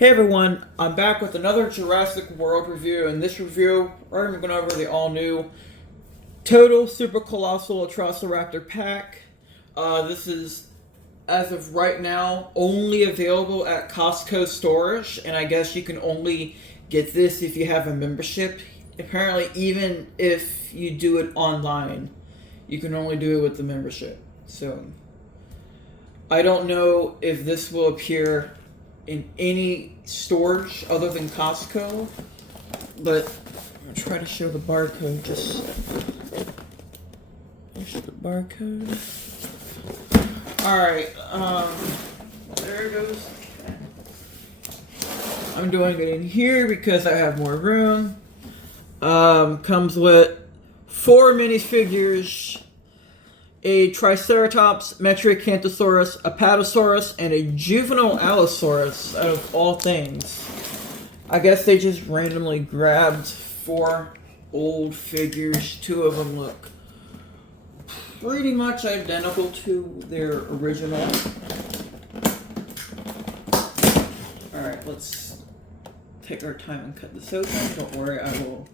Hey everyone, I'm back with another Jurassic World review. In this review, we're going to go over the all-new Total Super Colossal Atrociraptor pack. This is, as of right now, only available at Costco stores, and I guess you can only get this if you have a membership. Apparently, even if you do it online, you can only do it with the membership. So, I don't know if this will appear in any stores other than Costco, but I'm gonna try to show the barcode. Just push the barcode. Alright, there it goes. I'm doing it in here because I have more room. Comes with 4 minifigures: a Triceratops, Metriacanthosaurus, a Apatosaurus, and a juvenile Allosaurus, out of all things. I guess they just randomly grabbed 4 old figures. 2 of them look pretty much identical to their original. Alright, let's take our time and cut this open. Don't worry, I will,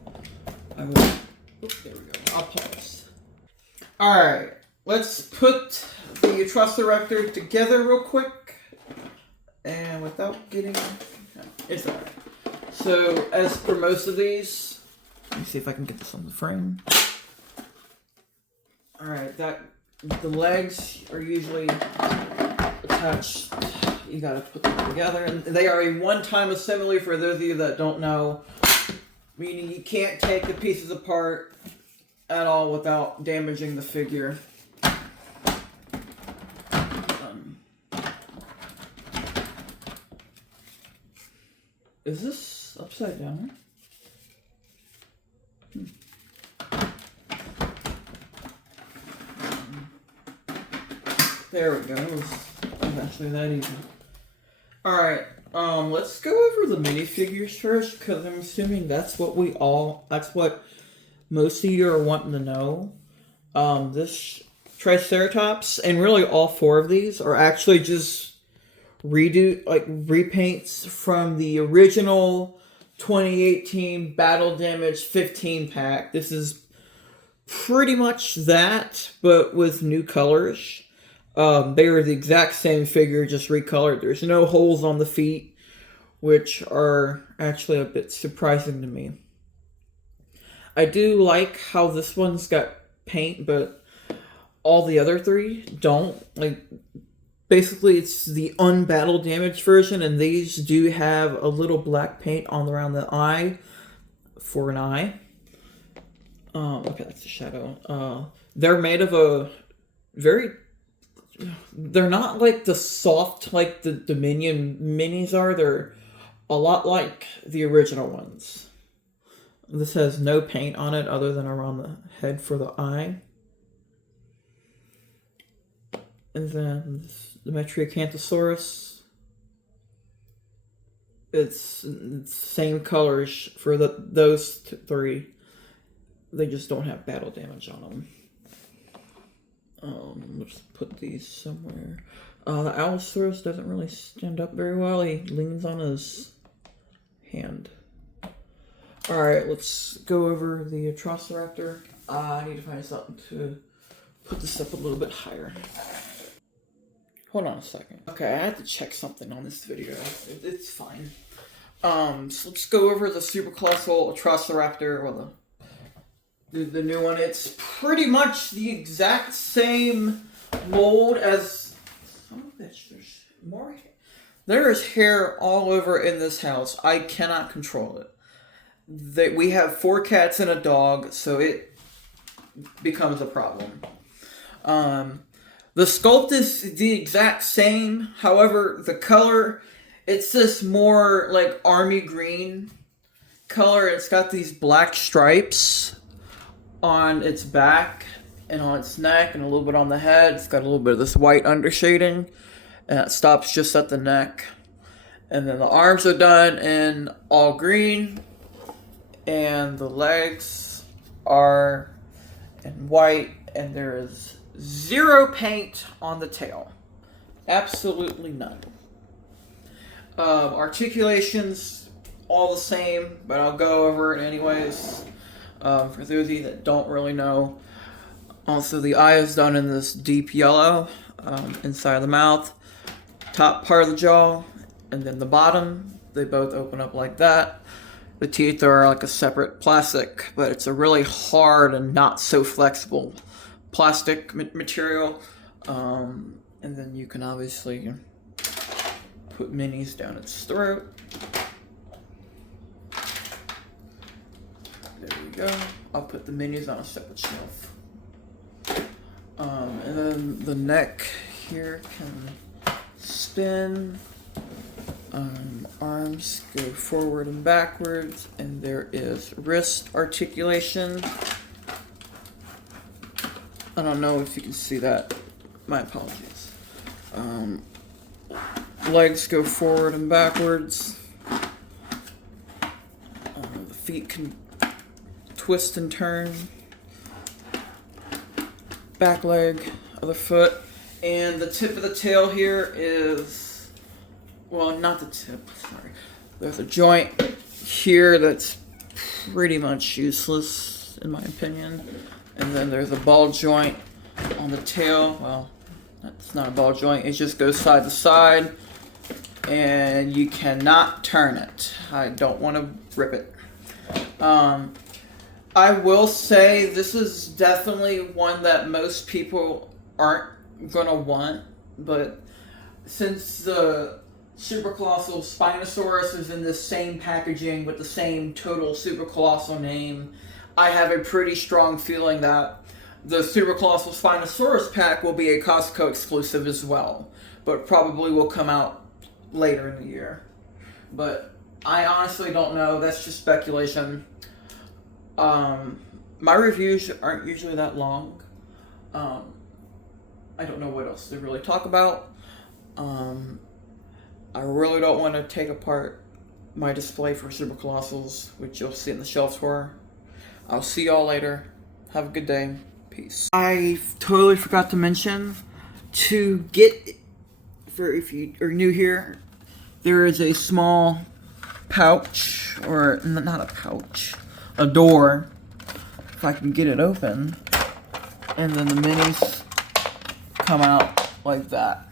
oops, there we go. I'll pause. Alright. Let's put the Atrociraptor together real quick, and without getting, no, it's alright. So, as for most of these, let me see if I can get this on the frame. Alright, the legs are usually attached. You gotta put them together, and they are a one-time assembly for those of you that don't know, meaning you can't take the pieces apart at all without damaging the figure. Is this upside down? There we go. It was eventually that easy. Alright, let's go over the minifigures first, because I'm assuming that's what most of you are wanting to know. This Triceratops, and really all 4 of these, are actually just repaints from the original 2018 Battle Damage 15 pack. This is pretty much that, but with new colors. They are the exact same figure, just recolored. There's no holes on the feet, which are actually a bit surprising to me. I do like how this one's got paint, but all the other 3 don't. Basically, it's the unbattle damage version, and these do have a little black paint on around the eye for an eye. Okay, that's a shadow. They're made of a they're not like the soft like the Dominion minis are. They're a lot like the original ones. This has no paint on it other than around the head for the eye. And then the Metriacanthosaurus. It's same colors for those 3. They just don't have battle damage on them. Let's put these somewhere. The Allosaurus doesn't really stand up very well. He leans on his hand. Alright, let's go over the Atrociraptor. I need to find something to put this up a little bit higher. Hold on a second. Okay, I had to check something on this video. It's fine. So let's go over the Super Colossal Atrociraptor, or the new one. It's pretty much the exact same mold as some of this. There's more. There is hair all over in this house. I cannot control it. We have 4 cats and a dog, so it becomes a problem. The sculpt is the exact same. However, the color, it's this more like army green color. It's got these black stripes on its back and on its neck and a little bit on the head. It's got a little bit of this white undershading, and it stops just at the neck. And then the arms are done in all green, and the legs are in white, and there is 0 paint on the tail. Absolutely none. Articulations, all the same, but I'll go over it anyways. For those of you that don't really know. Also, the eye is done in this deep yellow, inside the mouth, top part of the jaw, and then the bottom. They both open up like that. The teeth are like a separate plastic, but it's a really hard and not so flexible plastic material. And then you can obviously put minis down its throat. There we go. I'll put the minis on a separate shelf. And then the neck here can spin. Arms go forward and backwards, and there is wrist articulation. I don't know if you can see that. My apologies. Legs go forward and backwards. The feet can twist and turn. Back leg of the foot. And the tip of the tail here is, well, not the tip, sorry. There's a joint here that's pretty much useless, in my opinion. And then there's a ball joint on the tail. Well, that's not a ball joint. It just goes side to side. And you cannot turn it. I don't want to rip it. I will say this is definitely one that most people aren't going to want. But since the Super Colossal Spinosaurus is in the same packaging with the same total Super Colossal name, I have a pretty strong feeling that the Super Colossal Spinosaurus pack will be a Costco exclusive as well, but probably will come out later in the year. But I honestly don't know. That's just speculation. My reviews aren't usually that long. I don't know what else to really talk about. I really don't want to take apart my display for Super Colossals, which you'll see in the shelf tour. I'll see y'all later. Have a good day. Peace. I totally forgot to mention, to get, for if you are new here, there is a small pouch, or not a pouch, a door, if I can get it open, and then the minis come out like that.